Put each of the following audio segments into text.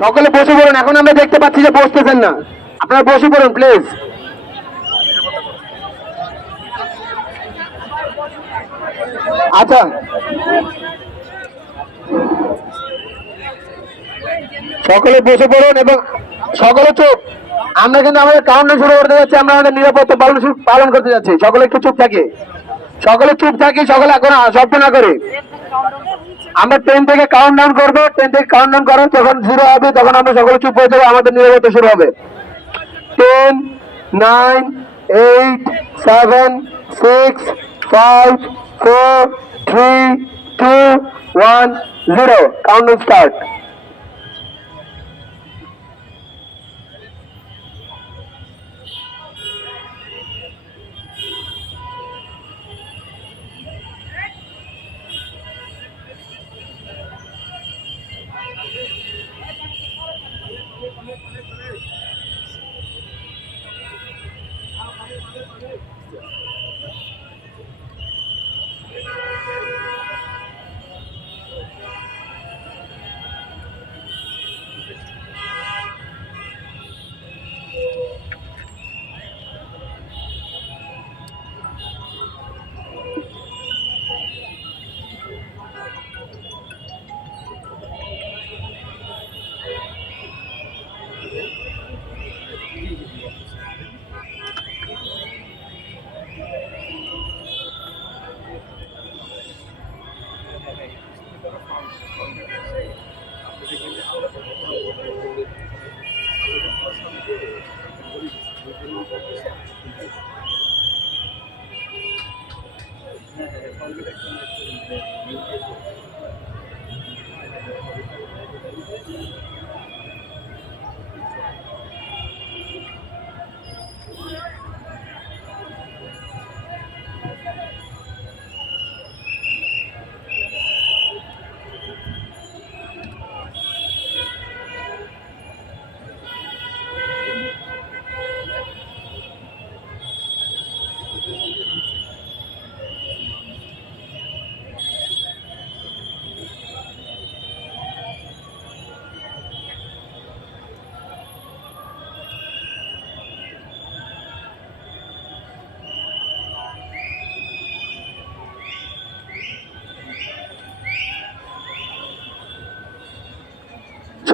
সকলে বসে পড়ুন, এখন আমরা দেখতে পাচ্ছি যে বসতেছেন না, আপনারা বসে পড়ুন প্লিজ। আচ্ছা, সকলে বসে পড়ুন এবং সকলে চুপ। আমরা কিন্তু আমাদের কাউন্টডাউন শুরু করতে যাচ্ছি, আমরা আমাদের নিরাপত্তা পালন করতে যাচ্ছি। সকলে একটু চুপ থাকে, সকলে চুপ থাকি, সকলে এখন শব্দ না করে। আমরা 10 থেকে কাউন্টডাউন করবো, 10 থেকে কাউন্টডাউন করো, যখন 0 হবে তখন আমরা সকলে চুপ হয়ে যাবো, আমাদের নিরাপত্তা শুরু হবে। 10, 9, 8, 7, 6, 5, 4, 3, 2, 1, 0. Countdown start.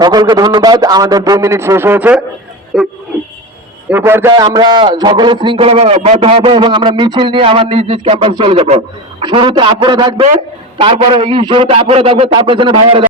সকলকে ধন্যবাদ, আমাদের 2 মিনিট শেষ হয়েছে। এই পর্যায়ে আমরা সকলে শৃঙ্খলাবদ্ধ হবো এবং আমরা মিছিল নিয়ে আমার নিজ নিজ ক্যাম্পাসে চলে যাব। শুরুতে আপুরা থাকবে, তারপরে তার পেছনে ভাইয়ারা।